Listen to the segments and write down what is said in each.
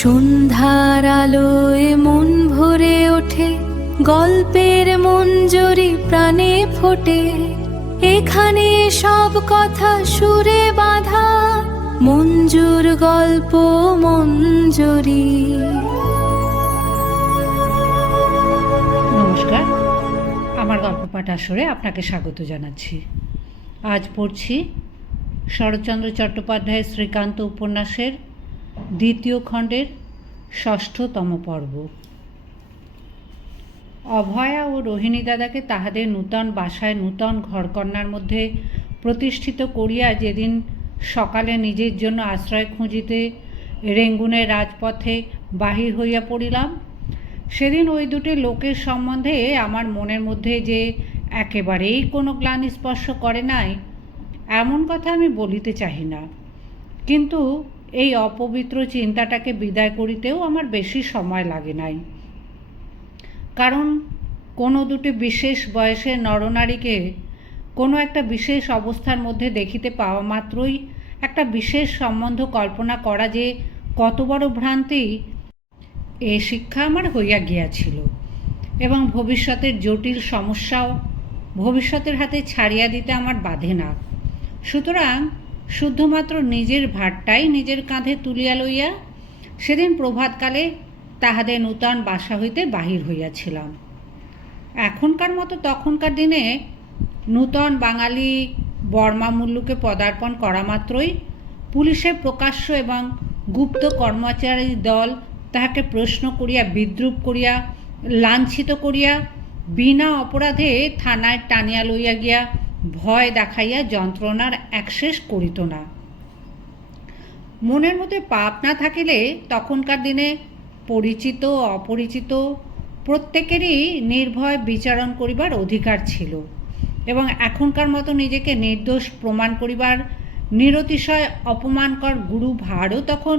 সন্ধ্যার আলোয় মন ভরে ওঠে, গল্পের মঞ্জরি প্রাণে ফোটে। এখানে সব কথা সুরে বাঁধা, মঞ্জুর গল্প মঞ্জরি। নমস্কার, আমার গল্প পাঠ আসরে আপনাকে স্বাগত জানাচ্ছি। আজ পড়ছি শরৎচন্দ্র চট্টোপাধ্যায়ের শ্রীকান্ত উপন্যাসের দ্বিতীয় খণ্ডের ৬ষ্ঠতম পর্ব। অভয়া ও রোহিণী দাদাকে তাহাদের নূতন বাসায় নূতন ঘরকন্নার মধ্যে প্রতিষ্ঠিত করিয়া যেদিন সকালে নিজের জন্য আশ্রয় খুঁজিতে রেঙ্গুনের রাজপথে বাহির হইয়া পড়িলাম, সেদিন ওই দুটি লোকের সম্বন্ধে আমার মনের মধ্যে যে একেবারেই কোনো গ্লানি স্পর্শ করে নাই, এমন কথা আমি বলিতে চাহি না। কিন্তু এই অপবিত্র চিন্তাটাকে বিদায় করিতেও আমার বেশি সময় লাগে নাই। কারণ কোনো দুটি বিশেষ বয়সের নরনারীকে কোনো একটা বিশেষ অবস্থার মধ্যে দেখিতে পাওয়া মাত্রই একটা বিশেষ সম্বন্ধ কল্পনা করা যে কত বড় ভ্রান্তি, এ শিক্ষা আমার হইয়া গিয়াছিল। এবং ভবিষ্যতের জটিল সমস্যাও ভবিষ্যতের হাতে ছাড়িয়া দিতে আমার বাধে না। সুতরাং শুধুমাত্র নিজের ভারটাই নিজের কাঁধে তুলিয়া লইয়া সেদিন প্রভাতকালে তাহাদের নূতন বাসা হইতে বাহির হইয়াছিলাম। এখনকার মতো তখনকার দিনে নূতন বাঙালি বর্মা মুল্লুকে পদার্পণ করা মাত্রই পুলিশের প্রকাশ্য এবং গুপ্ত কর্মচারী দল তাহাকে প্রশ্ন করিয়া, বিদ্রূপ করিয়া, লাঞ্ছিত করিয়া বিনা অপরাধে থানায় টানিয়া লইয়া গিয়া ভয় দেখাইয়া যন্ত্রণার একশেষ করিত না। মনের মধ্যে পাপ না থাকিলে তখনকার দিনে পরিচিত অপরিচিত প্রত্যেকেরই নির্ভয় বিচারণ করিবার অধিকার ছিল, এবং এখনকার মতো নিজেকে নির্দোষ প্রমাণ করিবার নিরতিশয় অপমানকর গুরু ভারও তখন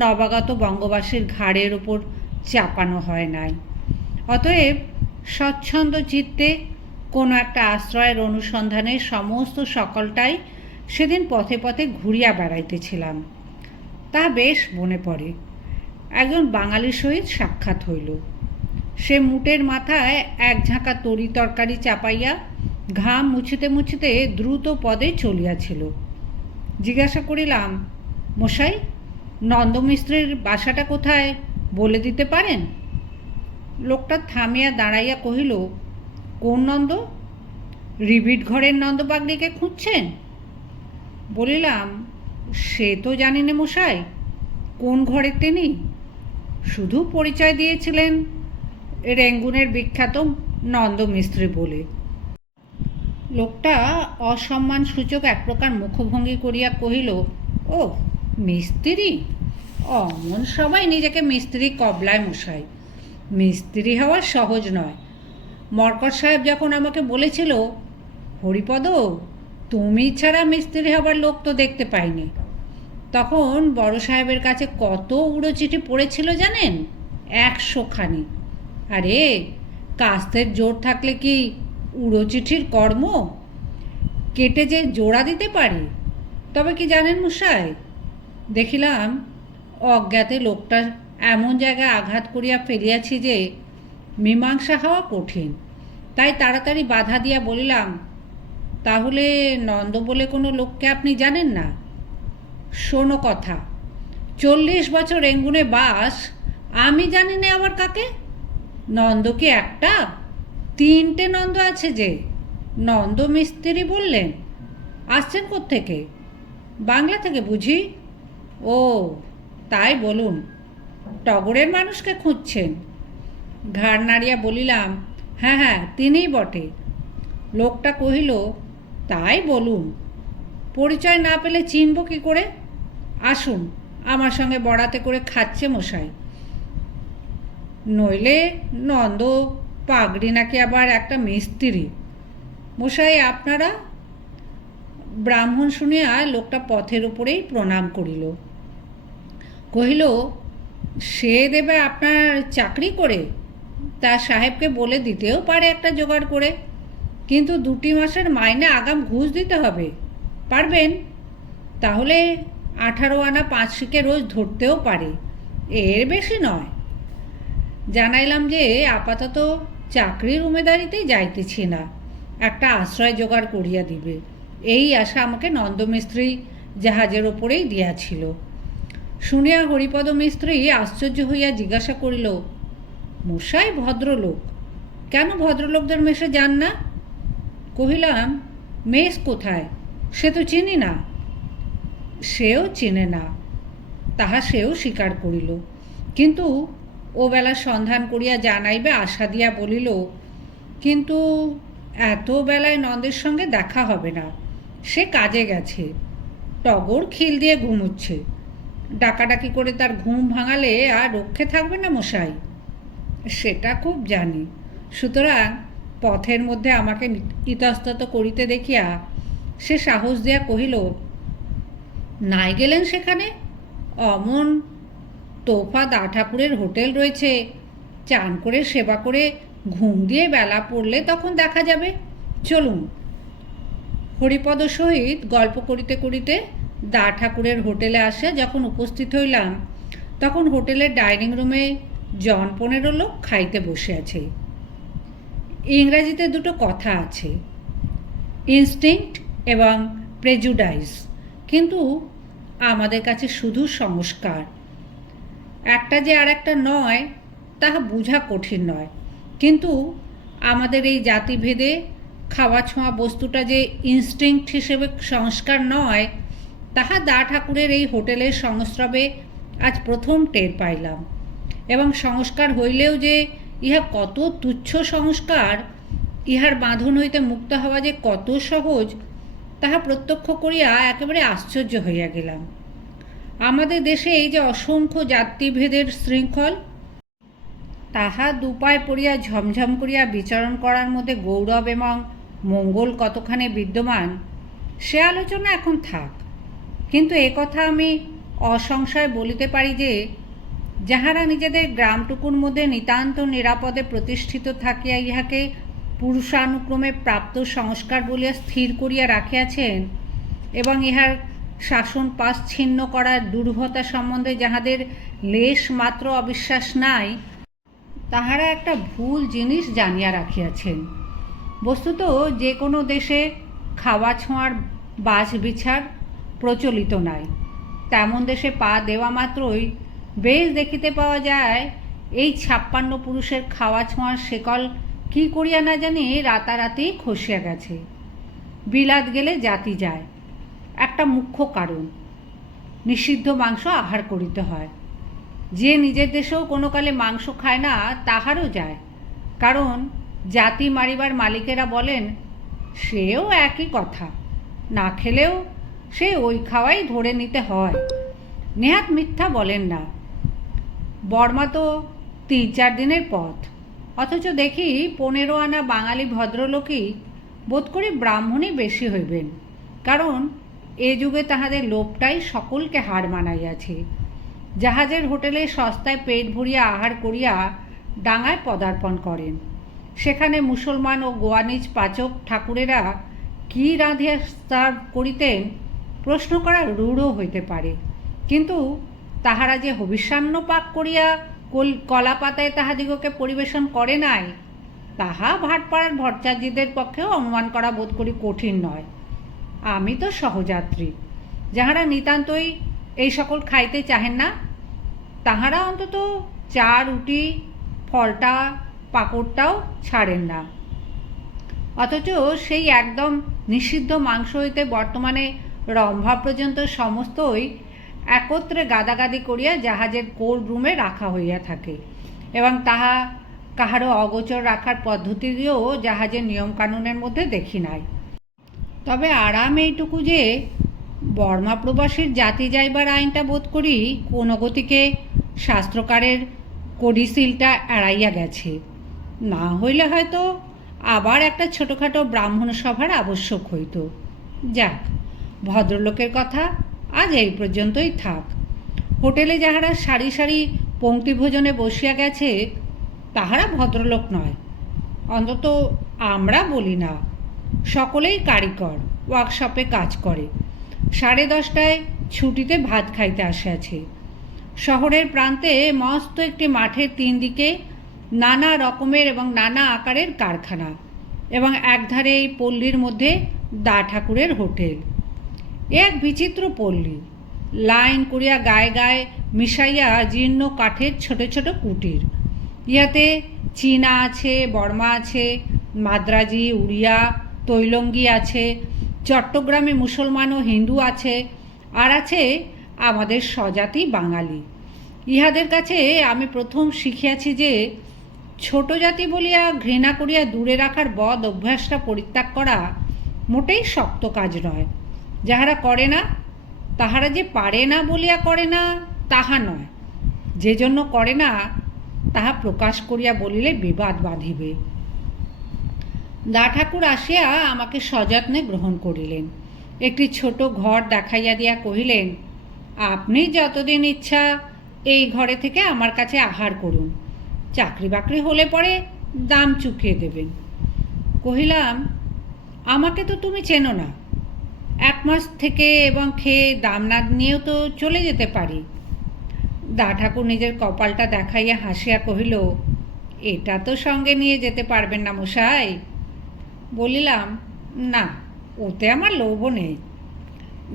নবাগত বঙ্গবাসীর ঘাড়ের ওপর চাপানো হয় নাই। অতএব স্বচ্ছন্দ চিত্তে কোনো একটা আশ্রয়ের অনুসন্ধানে সমস্ত সকলটাই সেদিন পথে পথে ঘুরিয়া বেড়াইতেছিলাম। তা বেশ মনে পড়ে। একজন বাঙালির সহিত সাক্ষাৎ হইল। সে মুটের মাথায় এক ঝাঁকা তরি তরকারি চাপাইয়া ঘাম মুছিতে মুছিতে দ্রুত পদে চলিয়াছিল। জিজ্ঞাসা করিলাম, মশাই, নন্দমিস্ত্রির বাসাটা কোথায় বলে দিতে পারেন? লোকটা থামিয়া দাঁড়াইয়া কহিল, কোন নন্দ? রিবিট ঘরের নন্দবাগড়িকে খুঁজছেন? বলিলাম, সে তো জানি না মশাই, কোন ঘরের তিনি? শুধু পরিচয় দিয়েছিলেন রেঙ্গুনের বিখ্যাত নন্দমিস্ত্রি বলে। লোকটা অসম্মানসূচক এক প্রকার মুখভঙ্গি করিয়া কহিল, ও মিস্ত্রি? অমন সবাই নিজেকে মিস্ত্রি কবলায় মশাই। মিস্ত্রি হওয়া সহজ নয়। মরকট সাহেব যখন আমাকে বলেছিল, হরিপদ, তুমি ছাড়া মিস্ত্রি হবার লোক তো দেখতে পাইনি, তখন বড় সাহেবের কাছে কত উড়ো চিঠি পড়েছিল জানেন? 100 খানি। আরে কাস্তের জোর থাকলে কি উড়ো চিঠির কর্ম? কেটে যে জোড়া দিতে পারি। তবে কি জানেন মশাই, দেখিলাম অজ্ঞাতে লোকটা এমন জায়গায় আঘাত করিয়া ফেলিয়াছি যে মীমাংসা হওয়া কঠিন। তাই তাড়াতাড়ি বাধা দিয়া বলিলাম, তাহলে নন্দ বলে কোনো লোককে আপনি জানেন না? শোনো কথা, 40 বছর রেঙ্গুনে বাস, আমি জানি না আবার কাকে? নন্দ কি একটা? 3টে নন্দ আছে যে। নন্দ মিস্ত্রি বললেন? আসছেন কোত্থেকে? বাংলা থেকে বুঝি? ও তাই বলুন, টগরের মানুষকে খুঁজছেন? ঘাড় নাড়িয়া বলিলাম, হ্যাঁ হ্যাঁ, তিনিই বটে। লোকটা কহিল, তাই বলুন, পরিচয় না পেলে চিনব কি করে? আসুন, আমার সঙ্গে বড়াতে করে খাচ্ছে মশাই। নইলে নন্দ পাগড়ি নাকি আবার একটা মিস্ত্রি। মশাই আপনারা? ব্রাহ্মণ শুনিয়া লোকটা পথের উপরেই প্রণাম করিল। কহিল, সে দেবে আপনার চাকরি করে, তার সাহেবকে বলে দিতেও পারে একটা জোগাড় করে, কিন্তু 2 মাসের মাইনে আগাম ঘুষ দিতে হবে। পারবেন? তাহলে 18 আনা 5 শিকে রোজ ধরতেও পারে। এর বেশি নয়। জানাইলাম যে আপাতত চাকরির উমেদারিতেই যাইতেছি না, একটা আশ্রয় জোগাড় করিয়া দিবে, এই আশা আমাকে নন্দমিস্ত্রি জাহাজের ওপরেই দিয়াছিল। শুনিয়া হরিপদ মিস্ত্রি আশ্চর্য হইয়া জিজ্ঞাসা করিল, মশাই ভদ্রলোক, কেন ভদ্রলোকদের মেশে যান না? কহিলাম, মেস কোথায়, সে তো চিনি না। সেও চেনে না, তাহা সেও স্বীকার করিল, কিন্তু ও বেলা সন্ধান করিয়া জানাইবে আশা দিয়া বলিল, কিন্তু এত বেলায় নন্দের সঙ্গে দেখা হবে না, সে কাজে গেছে, টগর খিল দিয়ে ঘুমুচ্ছে, ডাকাডাকি করে তার ঘুম ভাঙালে আর রক্ষে থাকবে না মশাই। সেটা খুব জানি, সুতরাং পথের মধ্যে আমাকে ইতস্তত করিতে দেখিয়া সে সাহস দিয়া কহিল, নাই গেলেন সেখানে? অমন তোফা দা ঠাকুরের হোটেল রয়েছে, চান করে সেবা করে ঘুম দিয়ে বেলা পড়লে তখন দেখা যাবে, চলুন। হরিপদ সহিত গল্প করিতে করিতে দা ঠাকুরের হোটেলে আসে যখন উপস্থিত হইলাম, তখন হোটেলের ডাইনিং রুমে 15 লোক খাইতে বসে আছে। ইংরেজিতে দুটো কথা আছে, ইনস্টিংক্ট এবং প্রেজুডাইস, কিন্তু আমাদের কাছে শুধু সংস্কার। একটা যে আর একটা নয় তাহা বুঝা কঠিন নয়, কিন্তু আমাদের এই জাতিভেদে খাওয়া ছোঁয়া বস্তুটা যে ইনস্টিংক্ট হিসেবে সংস্কার নয়, তাহা দা ঠাকুরের এই হোটেলের সংস্রবে আজ প্রথম টের পাইলাম। এবং সংস্কার হইলেও যে ইহা কত তুচ্ছ সংস্কার, ইহার বাঁধন হইতে মুক্ত হওয়া যে কত সহজ, তাহা প্রত্যক্ষ করিয়া একেবারে আশ্চর্য হইয়া গেলাম। আমাদের দেশে এই যে অসংখ্য জাতিভেদের শৃঙ্খল, তাহা দুপায় পড়িয়া ঝমঝম করিয়া বিচরণ করার মধ্যে গৌরব এবং মঙ্গল কতখানি বিদ্যমান, সে আলোচনা এখন থাক। কিন্তু কথা আমি অসংশয় বলিতে পারি যে যাহারা নিজেদের গ্রামটুকুর মধ্যে নিতান্ত নিরাপদে প্রতিষ্ঠিত থাকিয়া ইহাকে পুরুষানুক্রমে প্রাপ্ত সংস্কার বলিয়া স্থির করিয়া রাখিয়াছেন এবং ইহার শাসন পাশ ছিন্ন করার দুর্বতা সম্বন্ধে যাহাদের লেশ মাত্র অবিশ্বাস নাই, তাহারা একটা ভুল জিনিস জানিয়া রাখিয়াছেন। বস্তুত যে কোনো দেশে খাওয়া ছোঁয়ার বাছ বিচার প্রচলিত নাই, তেমন দেশে পা দেওয়া মাত্রই বেশ দেখিতে পাওয়া যায় এই 56 পুরুষের খাওয়া ছোঁয়ার শেকল কি করিয়া না জানি রাতারাতি খসিয়া গেছে। বিলাত গেলে জাতি যায়, একটা মুখ্য কারণ, নিষিদ্ধ মাংস আহার করিতে হয়। যে নিজের দেশেও কোনো কালে মাংস খায় না তাহারও যায়, কারণ জাতি মারিবার মালিকেরা বলেন সেও একই কথা, না খেলেও সে ওই খাওয়াই ধরে নিতে হয়, নেহাত মিথ্যা বলেন না। বর্মা তো 3-4 দিনের পথ, অথচ দেখি 15 আনা বাঙালি ভদ্রলোকই বোধ করি ব্রাহ্মণই বেশি হইবেন, কারণ এ যুগে তাহাদের লোভটাই সকলকে হার মানাইয়াছে। জাহাজের হোটেলে সস্তায় পেট ভরিয়া আহার করিয়া ডাঙায় পদার্পণ করেন, সেখানে মুসলমান ও গোয়ানিজ পাচক ঠাকুরেরা কি রাঁধিয়া সার্ভ করিতেন প্রশ্ন করা রূঢ় হইতে পারে, কিন্তু তাহারা যে হবিষ্যান্ন পাক করিয়া কলা পাতায় তাহাদিগকে পরিবেশন করে নাই, তাহা ভাটপাড়ার ভট্টাচার্যদের পক্ষেও অনুমান করা বোধ করি কঠিন নয়। আমি তো সহযাত্রী, যাহারা নিতান্তই এই সকল খাইতে চাহেন না, তাহারা অন্তত চা রুটি ফলটা পাঁপড়টাও ছাড়েন না। অথচ সেই একদম নিষিদ্ধ মাংস হইতে বর্তমানে রম্ভা পর্যন্ত সমস্তই একত্রে গাদাগাদি করিয়া জাহাজের কোল্ড রুমে রাখা হইয়া থাকে, এবং তাহা কাহারও অগোচর রাখার পদ্ধতিও জাহাজের নিয়মকানুনের মধ্যে দেখি নাই। তবে আরাম এইটুকু যে বর্মা প্রবাসীর জাতি যাইবার আইনটা বোধ করি কোনো গতিকে শাস্ত্রকারের কডিসিলটা এড়াইয়া গেছে, না হইলে হয়তো আবার একটা ছোটোখাটো ব্রাহ্মণ সভার আবশ্যক হইত। যাক, ভদ্রলোকের কথা আজ এই পর্যন্তই থাক। হোটেলে যাহারা সারি সারি পংক্তিভোজনে বসিয়া গেছে তাহারা ভদ্রলোক নয়, অন্তত আমরা বলি না, সকলেই কারিগর, ওয়ার্কশপে কাজ করে, 10:30টায় ছুটিতে ভাত খাইতে আসিয়াছে। শহরের প্রান্তে মস্ত একটি মাঠের 3 দিকে নানা রকমের এবং নানা আকারের কারখানা, এবং একধারে এই পল্লীর মধ্যে দা ঠাকুরের হোটেল। এক বিচিত্র পল্লী, লাইন করিয়া গায়ে গায়ে মিশাইয়া জীর্ণ কাঠের ছোট ছোট কুটির। ইহাতে চীনা আছে, বর্মা আছে, মাদ্রাজি, উড়িয়া, তৈলঙ্গি আছে, চট্টগ্রামে মুসলমান ও হিন্দু আছে, আর আছে আমাদের স্বজাতি বাঙালি। ইহাদের কাছে আমি প্রথম শিখিয়াছি যে ছোট জাতি বলিয়া ঘৃণা করিয়া দূরে রাখার বদ অভ্যাসটা পরিত্যাগ করা মোটেই শক্ত কাজ নয়। যাহারা করে না তাহারা যে পারে না বলিয়া করে না তাহা নয়, যে জন্য করে না তাহা প্রকাশ করিয়া বলিলে বিবাদ বাঁধিবে। দা ঠাকুর আসিয়া আমাকে সযত্নে গ্রহণ করিলেন। একটি ছোট ঘর দেখাইয়া দিয়া কহিলেন, আপনি যতদিন ইচ্ছা এই ঘরে থেকে আমার কাছে আহার করুন, চাকরি বাকরি হলে পরে দাম চুকিয়ে দেবেন। কহিলাম, আমাকে তো তুমি চেনো না, 1 মাস থেকে এবং খেয়ে দাম না নিয়েও তো চলে যেতে পারি। দা ঠাকুর নিজের কপালটা দেখাইয়া হাসিয়া কহিল, এটা তো সঙ্গে নিয়ে যেতে পারবেন না মশাই। বলিলাম, না, ওতে আমার লোভও নেই।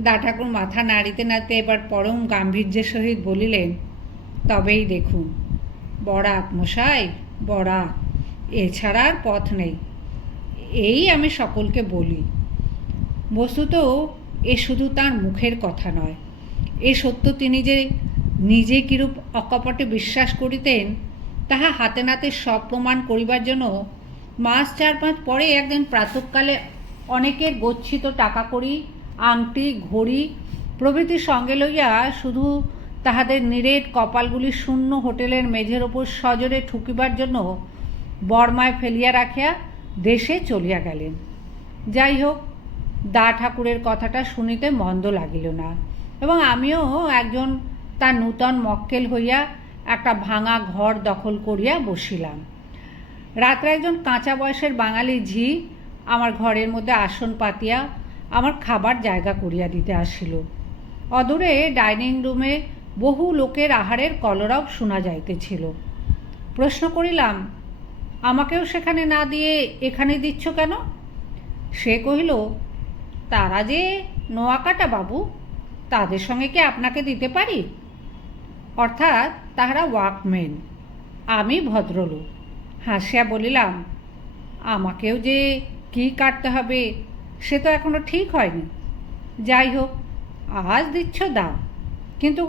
দা ঠাকুর মাথা নাড়িতে নাড়িতে এবার পরম গাম্ভীর্যের সহিত বলিলেন, তবেই দেখুন, বরাত মশাই, বরাত, এছাড়া আর পথ নেই। এই আমি সকলকে বলি। বস্তুত এ শুধু তাঁর মুখের কথা নয়, এ সত্য তিনি যে নিজে কিরূপ অকপটে বিশ্বাস করিতেন তাহা হাতে নাতে সব প্রমাণ করিবার জন্য মাস 4-5 পরে একদিন প্রাতঃকালে অনেকের গচ্ছিত টাকা কড়ি, আংটি, ঘড়ি প্রভৃতি সঙ্গে লইয়া শুধু তাহাদের নিরেট কপালগুলি শূন্য হোটেলের মেঝের ওপর সজোরে ঠুকিবার জন্য বর্মায় ফেলিয়া রাখিয়া দেশে চলিয়া গেলেন। যাই হোক, দা ঠাকুরের কথাটা শুনিতে মন্দ লাগিল না, এবং আমিও একজন তার নূতন মক্কেল হইয়া একটা ভাঙা ঘর দখল করিয়া বসিলাম। রাত্রে একজন কাঁচা বয়সের বাঙালি ঝি আমার ঘরের মধ্যে আসন পাতিয়া আমার খাবার জায়গা করিয়া দিতে আসিল। অদূরে ডাইনিং রুমে বহু লোকের আহারের কলরব শোনা যাইতেছিল। প্রশ্ন করিলাম, আমাকেও সেখানে না দিয়ে এখানে দিচ্ছ কেন? সে কহিল, তারা যে নোয়াকাটা বাবু, তাদের সঙ্গে কি আপনাকে দিতে পারি? অর্থাৎ তাহারা ওয়ার্কমেন, আমি ভদ্রলোক। হাসিয়া বলিলাম, আমাকেও যে কি কাটতে হবে সে তো এখনো ঠিক হয়নি। যাই হোক, আজ দিচ্ছ দাও, কিন্তু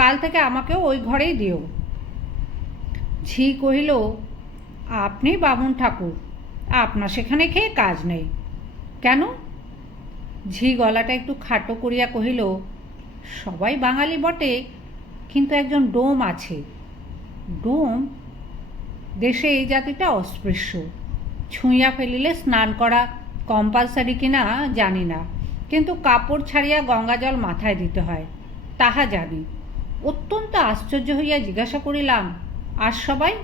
কাল থেকে আমাকেও ওই ঘরেই দিও। ঝি কহিল, আপনি বামুন ঠাকুর, আপনার সেখানে খেয়ে কাজ নেই। কেন? ঝি গলাটা একটু খাটো করিয়া কহিল, সবাই বাঙালি বটে, কিন্তু একজন ডোম আছে। ডোম? দেশে এই জাতিটা অস্পৃশ্য। ছুঁইয়া ফেলিলে স্নান করা কম্পালসারি কিনা জানি না, কিন্তু কাপড় ছাড়িয়া গঙ্গা জল মাথায় দিতে হয় তাহা জানি। অত্যন্ত আশ্চর্য হইয়া জিজ্ঞাসা করিলাম, আর সবাই?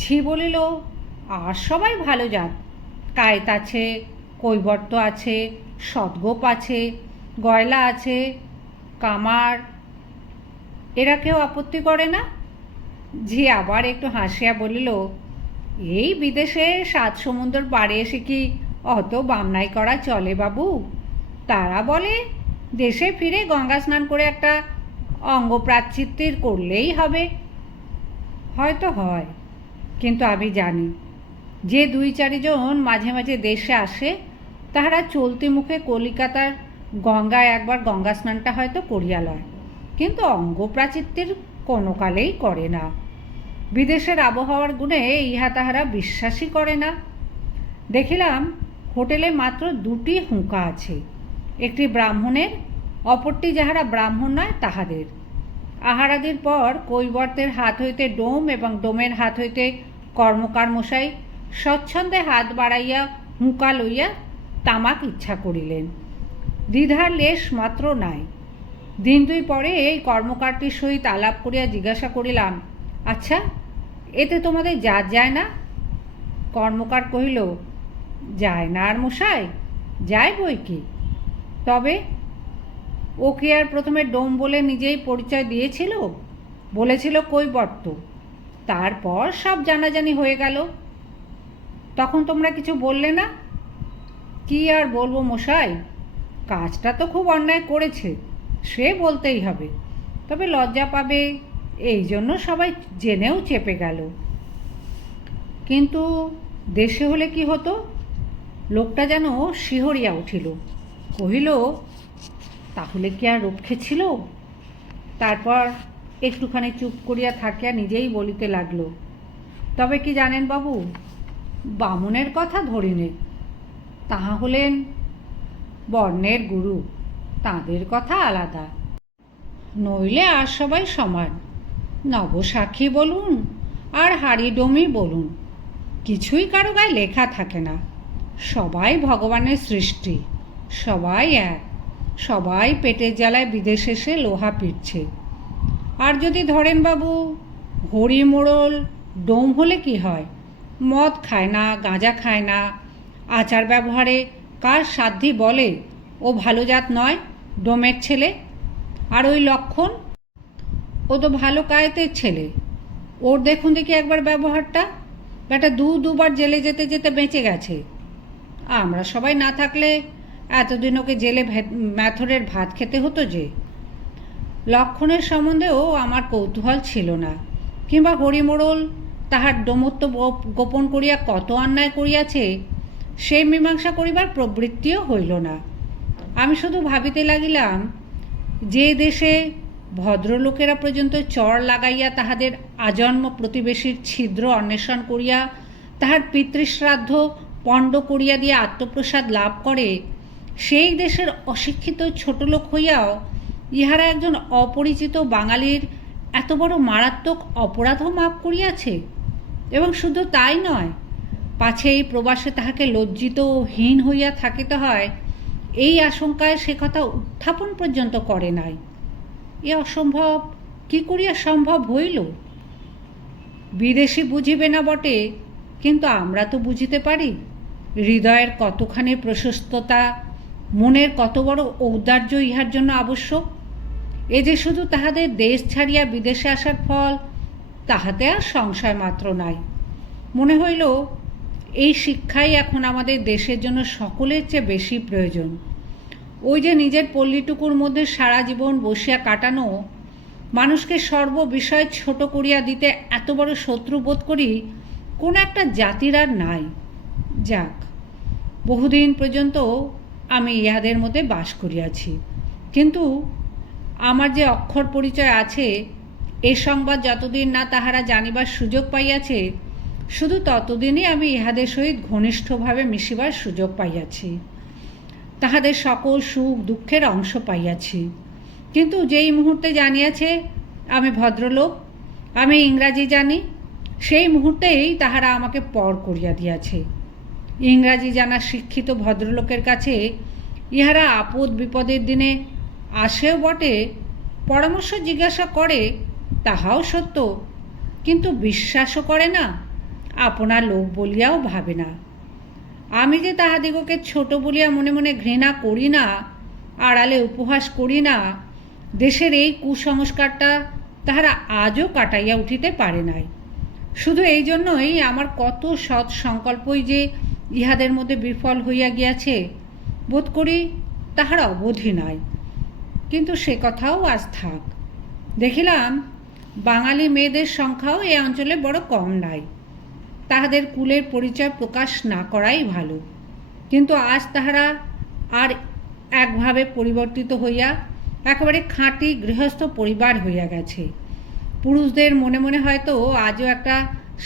ঝি বলিল, আর সবাই ভালো জাত, কায়েত আছে, কৈবর্ত আছে, সদ্গোপ আছে, গয়লা আছে, কামার, এরা কেউ আপত্তি করে না। ঝি আবার একটু হাসিয়া বলিল, এই বিদেশে 7 সমুদ্র পাড়ে এসে কি অত বামনাই করা চলে বাবু? তারা বলে দেশে ফিরে গঙ্গা স্নান করে একটা অঙ্গ প্রাচ্চিত্তির করলেই হবে। হয়তো হয়, কিন্তু আমি জানি যে 2-4 জন মাঝে মাঝে দেশে আসে তাহারা চলতি মুখে কলিকাতার গঙ্গায় একবার গঙ্গা স্নানটা হয়তো করিয়া লয়, কিন্তু অঙ্গ প্রাচিত্তির কোনো কালেই করে না। বিদেশের আবহাওয়ার গুণে ইহা তাহারা বিশ্বাসই করে না। দেখিলাম হোটেলে মাত্র 2টি হুঁকা আছে, একটি ব্রাহ্মণের, অপরটি যাহারা ব্রাহ্মণ নয় তাহাদের। আহারাদির পর কৈবর্তের হাত হইতে ডোম এবং ডোমের হাত হইতে কর্মকার মশাই স্বচ্ছন্দে হাত বাড়াইয়া হুঁকা লইয়া তামাক ইচ্ছা করিলেন। দ্বিধার লেশ মাত্র নাই। 1-2 পরে এই কর্মকারটির সহিত আলাপ করিয়া জিজ্ঞাসা করিলাম, আচ্ছা, এতে তোমাদের জাত যায় না? কর্মকার কহিল, যায় না আর মশাই, যায় বই কি, তবে ও কি আর প্রথমে ডোম বলে নিজেই পরিচয় দিয়েছিল? বলেছিল কৈবর্ত। তারপর সব জানাজানি হয়ে গেল। তখন তোমরা কিছু বললে না? কি আর বলবো মশাই, কাজটা তো খুব অন্যায় করেছে, সে বলতেই হবে। তবে লজ্জা পাবে, এই জন্য সবাই জেনেও চেপে গেল। কিন্তু দেশে হলে কি হতো? লোকটা যেন শিহরিয়া উঠিল, কহিল, তাহলে কি আর রক্ষে ছিল? তারপর একটুখানি চুপ করিয়া থাকিয়া নিজেই বলিতে লাগল, তবে কি জানেন বাবু, বামুনের কথা ধরিনে, তাহা হলেন বর্ণের গুরু, তাঁদের কথা আলাদা। নইলে আর সবাই সমান, নবসাক্ষী বলুন আর হাড়িডমি বলুন, কিছুই কারো গায়ে লেখা থাকে না। সবাই ভগবানের সৃষ্টি, সবাই এক, সবাই পেটের জ্বালায় বিদেশে এসে লোহা পিটছে। আর যদি ধরেন বাবু, হরি মোড়ল ডোম হলে কি হয়? মদ খায় না, গাঁজা খায় না, আচার ব্যবহারে কার সাধ্যি বলে ও ভালো জাত নয়, ডোমের ছেলে? আর ওই লক্ষণ, ও তো ভালো কায়েতের ছেলে, ওর দেখুন দেখি একবার ব্যবহারটা, বেটা দুবার জেলে যেতে যেতে বেঁচে গেছে। আমরা সবাই না থাকলে এতদিন ওকে জেলে ম্যাথরের ভাত খেতে হতো যে। লক্ষণের সম্বন্ধেও আমার কৌতূহল ছিল না, কিংবা হরিমোড়ল তাহার ডোমত্ব গোপন করিয়া কত অন্যায় করিয়াছে সেই মীমাংসা করিবার প্রবৃত্তিও হইল না। আমি শুধু ভাবিতে লাগিলাম, যে দেশে ভদ্রলোকেরা পর্যন্ত চর লাগাইয়া তাহাদের আজন্ম প্রতিবেশীর ছিদ্র অন্বেষণ করিয়া তাহার পিতৃশ্রাদ্ধ পণ্ড করিয়া দিয়ে আত্মপ্রসাদ লাভ করে, সেই দেশের অশিক্ষিত ছোটলোক হইয়াও ইহারা একজন অপরিচিত বাঙালির এত বড় মারাত্মক অপরাধও মাপ করিয়াছে। এবং শুধু তাই নয়, পাছে এই প্রবাসে তাহাকে লজ্জিত ও হীন হইয়া থাকিতে হয়, এই আশঙ্কায় সে কথা উত্থাপন পর্যন্ত করে নাই। এ অসম্ভব কি করিয়া সম্ভব হইল? বিদেশি বুঝিবে না বটে, কিন্তু আমরা তো বুঝিতে পারি হৃদয়ের কতখানি প্রশস্ততা, মনের কত বড় ঔদার্য ইহার জন্য আবশ্যক। এ যে শুধু তাহাদের দেশ ছাড়িয়া বিদেশে আসার ফল, তাহাতে আর সংশয় মাত্র নাই। মনে হইল এই শিক্ষাই এখন আমাদের দেশের জন্য সকলের চেয়ে বেশি প্রয়োজন। ওই যে নিজের পল্লীটুকুর মধ্যে সারা জীবন বসিয়া কাটানো, মানুষকে সর্ববিষয় ছোট করিয়া দিতে এত বড় শত্রু বোধ করি কোনো একটা জাতির আর নাই। যাক, বহুদিন পর্যন্ত আমি ইহাদের মধ্যে বাস করিয়াছি, কিন্তু আমার যে অক্ষর পরিচয় আছে, এ সংবাদ যতদিন না তাহারা জানিবার সুযোগ পাইয়াছে, শুধু ততদিনই আমি ইহাদের সহিত ঘনিষ্ঠভাবে মিশিবার সুযোগ পাইয়াছি, তাহাদের সকল সুখ দুঃখের অংশ পাইয়াছি। কিন্তু যেই মুহূর্তে জানিয়াছে আমি ভদ্রলোক, আমি ইংরাজি জানি, সেই মুহূর্তেই তাহারা আমাকে পর করিয়া দিয়াছে। ইংরাজি জানা শিক্ষিত ভদ্রলোকের কাছে ইহারা আপদ বিপদের দিনে আসেও বটে, পরামর্শ জিজ্ঞাসা করে, তাহাও সত্য, কিন্তু বিশ্বাসও করে না, আপনার লোক বলিয়াও ভাবে না। আমি যে তাহাদিগকে ছোট বলিয়া মনে মনে ঘৃণা করি না, আড়ালে উপহাস করি না, দেশের এই কুসংস্কারটা তাহারা আজও কাটাইয়া উঠিতে পারে নাই। শুধু এই জন্যই আমার কত সৎ সংকল্পই যে ইহাদের মধ্যে বিফল হইয়া গিয়াছে, বোধ করি তাহার অবধি নাই। কিন্তু সে কথাও আজ থাক। দেখিলাম বাঙালি মেয়েদের সংখ্যাও এই অঞ্চলে বড় কম নাই। তাহাদের কুলের পরিচয় প্রকাশ না করাই ভালো। কিন্তু আজ তাহারা আর একভাবে পরিবর্তিত হইয়া একেবারে খাঁটি গৃহস্থ পরিবার হইয়া গেছে। পুরুষদের মনে মনে হয়তো আজও একটা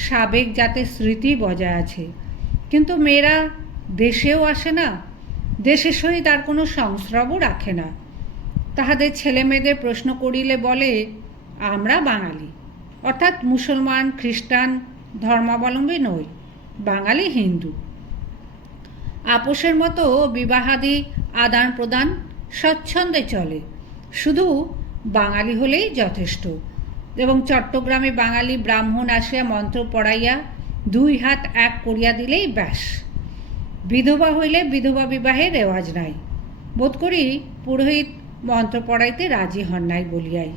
সাবেক জাতের স্মৃতি বজায় আছে, কিন্তু মেয়েরা দেশেও আসে না, দেশের সহিত আর কোনো সংস্রবও রাখে না। তাহাদের ছেলে মেয়েদের প্রশ্ন করিলে বলে, আমরা বাঙালি, অর্থাৎ মুসলমান খ্রিস্টান ধর্মাবলম্বী নই, বাঙালি হিন্দু। আপোষের মতো বিবাহাদি আদান প্রদান স্বচ্ছন্দে চলে, শুধু বাঙালি হলেই যথেষ্ট। এবং চট্টগ্রামে বাঙালি ব্রাহ্মণ আসিয়া মন্ত্র পড়াইয়া 2 হাত এক করিয়া দিলেই ব্যাস। বিধবা হইলে বিধবা বিবাহের রেওয়াজ নাই। বোধ করি পুরোহিত মন্ত্র পড়াইতে রাজি হন নাই বলিয়াই।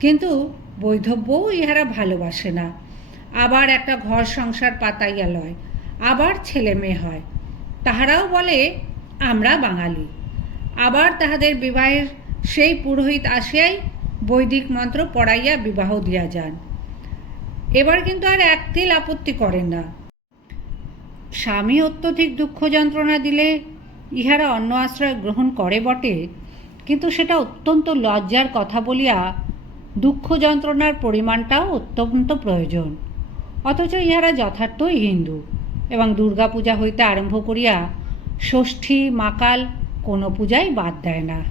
কিন্তু বৈধব্যও ইহারা ভালোবাসে না। আবার একটা ঘর সংসার পাতাইয়া লয়, আবার ছেলে মেয়ে হয়। তাহারাও বলে আমরা বাঙালি। আবার তাহাদের বিবাহের সেই পুরোহিত আসিয়াই বৈদিক মন্ত্র পড়াইয়া বিবাহ দিয়া যান। এবার কিন্তু আর এক তিল আপত্তি করেন না। স্বামী অত্যধিক দুঃখ যন্ত্রণা দিলে ইহারা অন্য আশ্রয় গ্রহণ করে বটে, কিন্তু সেটা অত্যন্ত লজ্জার কথা বলিয়া দুঃখ যন্ত্রণার পরিমাণটাও অত্যন্ত প্রয়োজন। অথচ ইহারা যথার্থই হিন্দু এবং দুর্গাপূজা হইতে আরম্ভ করিয়া ষষ্ঠী মাকাল কোনো পূজাই বাদ দেয় না।